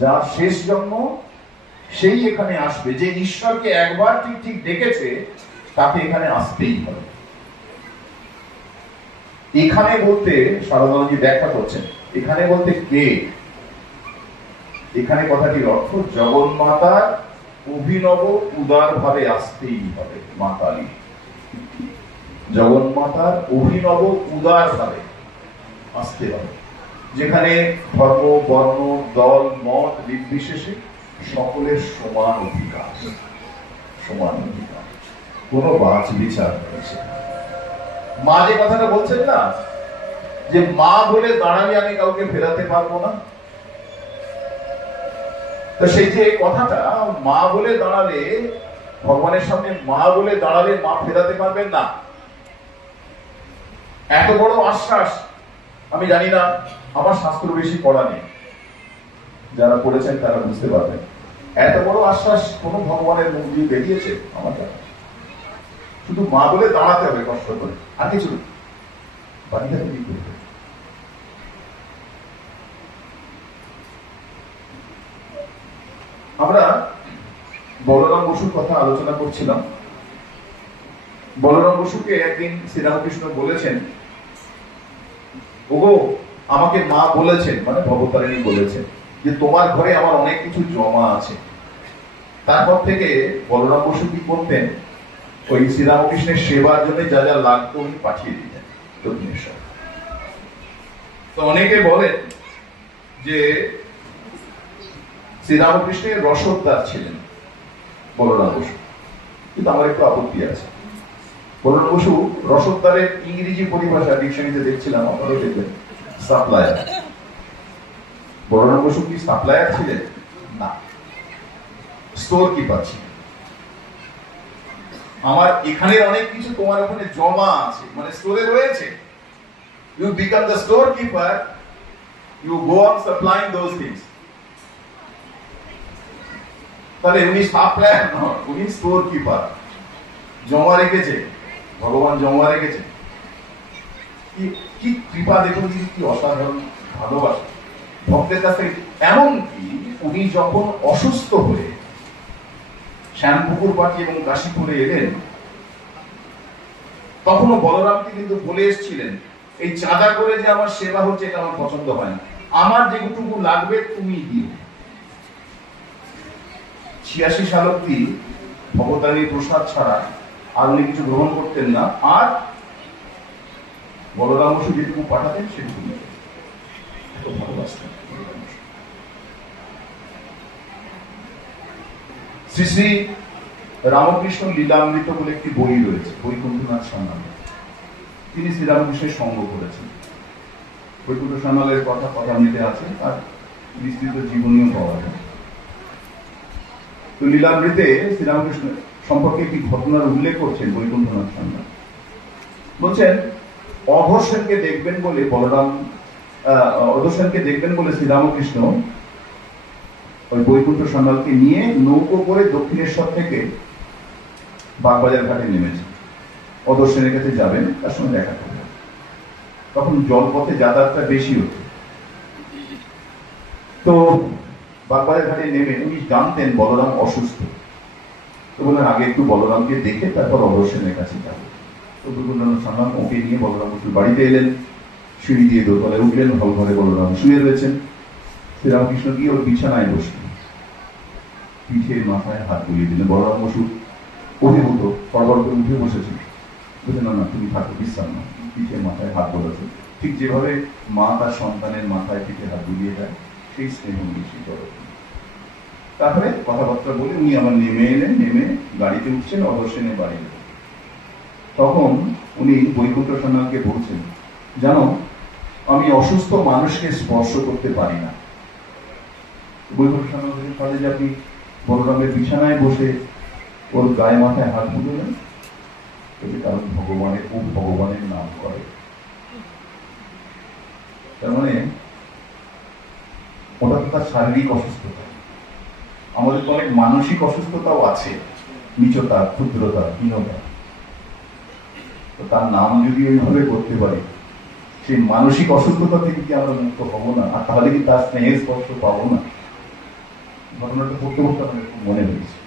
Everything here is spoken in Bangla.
যার শেষ জন্ম সেই এখানে আসবে। যে ঈশ্বরকে একবার ঠিক ঠিক ডেকেছে, তাকে এখানে আসতেই হবে। এখানে বলতে সারদাজি ব্যাখ্যা করছেন, এখানে বলতে কে? এখানে কথাটির অর্থ জগন্মাতার অভিনব উদার ভাবে আসতেই হবে, মাতালি। কালী জগন্মাতার অভিনব উদার ভাবে আসতে হবে। যেখানে ধর্ম, বর্ণ, দল, মত, নির্বিশেষে সকলের সমান অধিকার। সমান অধিকার। কোনো বাছ বিচার নেই মা যে কথাটা বলছেন না, যে মা বলে দাঁড়ালে আমি কাউকে ফেরাতে পারব না? তো সেই যে কথাটা, মা বলে দাঁড়ালে, ভগবানের সামনে মা বলে দাঁড়ালে মা ফেরাতে পারবেন না। এত বড় আশ্বাস আমি জানি না, আমার শাস্ত্র বেশি পড়া নেই। যারা পড়েছেন তারা বুঝতে পারবেন। এত বড় আশ্বাস কোন ভগবানের মুখ দিয়ে বেরিয়েছে আমার জানা শুধু মা বলে দাঁড়াতে হবে কষ্ট করে, আর কিছু আমরা বলরাম বসুর কথা আলোচনা করছিলাম। বলরাম বসুকে একদিন শ্রীরামকৃষ্ণ বলেছেন ওগো, আমাকে মা বলেছেন মানে ভবতারিণী বলেছেন, যে তোমার ঘরে আমার অনেক কিছু জমা আছে। তারপর থেকে বলরাম বসু কি করতেন? ওই শ্রীরামকৃষ্ণের সেবার জন্য যা যা লাগতো উনি পাঠিয়ে দিতেন দক্ষিণেশ্বর তো অনেকে বলেন যে শ্রীরামকৃষ্ণের রসদদার ছিলেন বলরাম বসু, কিন্তু আমার একটু আপত্তি আছে। বলরাম বসু ইংরেজি পরিভাষা ডিকশনারিতে দেখছিলাম দেখবেন। সাপ্লায়ার বসু কি সাপ্লায়ার ছিলেন? না। স্টোর আমার এখানে অনেক কিছু তোমার ওখানে জমা আছে মানে স্টোরে রয়েছে। You become the store keeper you go on supplying those things তাহলে উনি সাপ্লায়ার নন, উনি স্টোর কিপার জমা রেখেছে। ভগবান জমা রেখেছে কি কৃপা দেখুন কি অসাধারণ ভালোবাসা। ভক্তের কাছে এমনকি উনি যখন অসুস্থ হয়ে শ্যামপুকুর পাটি এবং কাশীপুরে এলেন, তখনও বলরামকে কিন্তু বলে এসেছিলেন, এই চাঁদা করে যে আমার সেবা হচ্ছে এটা আমার পছন্দ হয় না। আমার যেটুকু লাগবে তুমি দিও। ছিয়াশি সাল অব্দি ভগতারীর প্রসাদ ছাড়া আর উনি কিছু গ্রহণ করতেন না। আর বলরাম বসু যেটুকু পাঠাতেন, সেটুকু এত ভালোবাসতেন শ্রী শ্রী রামকৃষ্ণ লীলামৃত বলে একটি বই রয়েছে, বৈকুণ্ঠনাথ সান্যাল। তিনি শ্রীরামকৃষ্ণের সঙ্গ করেছেন। বৈকুণ্ঠ সান্যালের কথা কথামৃতে আছে, তার বিস্তৃত জীবনীও পাওয়া যায়। তো লীলামৃতে শ্রীরামকৃষ্ণ সম্পর্কে একটি ঘটনার উল্লেখ করছেন বৈকুণ্ঠনাথ সান্যাল বলছেন, অঘর দেখবেন বলে বলরাম অঘর দেখবেন বলে শ্রীরামকৃষ্ণ ওই বৈকুণ্ঠ সান্যালকে নিয়ে নৌকো করে দক্ষিণেশ্বর থেকে বাগবাজার ঘাটে নেমেছে। অদর কাছে যাবেন, তার সঙ্গে দেখা করবেন। তখন জলপথে যাতায়াতটা বেশি হতো। তো বাগবাজার ঘাটে নেমে উনি জানতেন বলরাম অসুস্থ। বললেন আগে একটু বলরামকে দেখে তারপর অদর সেনের কাছে যাব তো বৈকুণ্ঠনাথ সান্যাল ওকে নিয়ে বলরাম বসুর বাড়িতে এলেন। সিঁড়ি দিয়ে দোতলায় উঠলেন হল ঘরে বলরাম শুয়ে রয়েছেন। শ্রীরামকৃষ্ণ গিয়ে ওর বিছানায় বসলেন। পিঠের মাথায় হাত বুলিয়ে দিলেন বলরাম বসু। অভিভূত পরপর করে উঠে বসেছেন বলছেন না না, তুমি থাকো, বিশ্রাম না পিঠের মাথায় হাত বলেছে ঠিক যেভাবে মা তার সন্তানের মাথায় পিঠে হাত বুলিয়ে দেয়, সেই স্নেহ সেই দরদ। তারপরে কথাবার্তা বলে উনি আবার নেমে এলেন নেমে গাড়িতে উঠছেন অদর্শনের বাড়ি। তখন উনি বৈকুণ্ঠ সান্যালকে বলছেন জানো আমি অসুস্থ মানুষকে স্পর্শ করতে পারি না। বৈকুণ্ঠ সান্যাল তাহলে যে আপনি বলরামের বিছানায় বসে ওর গায়ে মাথায় হাত বুঝলেন বলছে, কারণ ভগবানের ও ভগবানের নাম করে। তার মানে ওটা তো তার শারীরিক অসুস্থতা। আমাদের তো অনেক মানসিক অসুস্থতাও আছে, নিচতা, ক্ষুদ্রতা, হীনতা। তো তার নাম যদি ওইভাবে করতে পারি, সেই মানসিক অসুস্থতা থেকে কি আমরা মুক্ত হব না? আর তাহলে কি তার স্নেহের স্পর্শ পাবো না? ঘটনাটা পড়তে পড়তে খুব মনে হয়েছে।